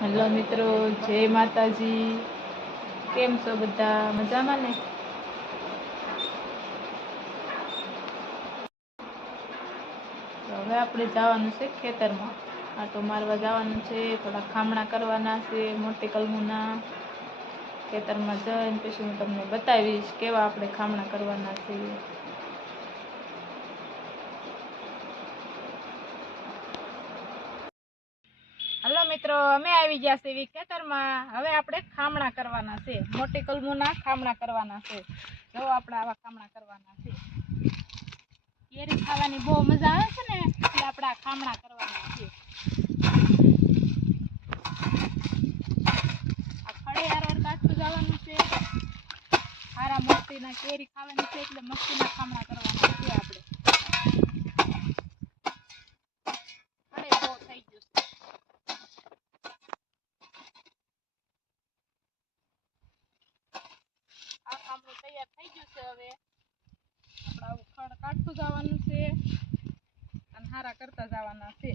Hello મિત્રો, જય માતાજી. કેમ છો બધા? મજામાં ને? હવે આપણે જવાનું છે ખેતરમાં. આટો મારવા જવાનું છે, થોડા ખામણા કરવાના છે, મોટી કલમુના. ખેતરમાં જઈને પછી હું તમને બતાવીશ કેવા આપણે ખામણા કરવાના છે. હલો મિત્રો, અમે આવી ગયા છે ખેતરમાં હવે આપણે ખામણા કરવાના છે. મોટી કલમુના ખામણા કરવાના છે. જો આપણે આવા ખામણા કરવાના છે. કેરી ખાવાની બહુ મજા આવે છે ને, એટલે આપણે આ ખામણા કરવાના છે આ ખડે હારવાર જવાનું છે. હારા મસ્તીના કેરી ખાવાની છે, એટલે મસ્તીના ખામણા કરવાના છે આપણે ખડે બહુ થઈ ગયું છે આ કામનું થઈ ગયું હવે. આપણે આવું કાઢતું જવાનું છે અને હારા કરતા જવાના છે.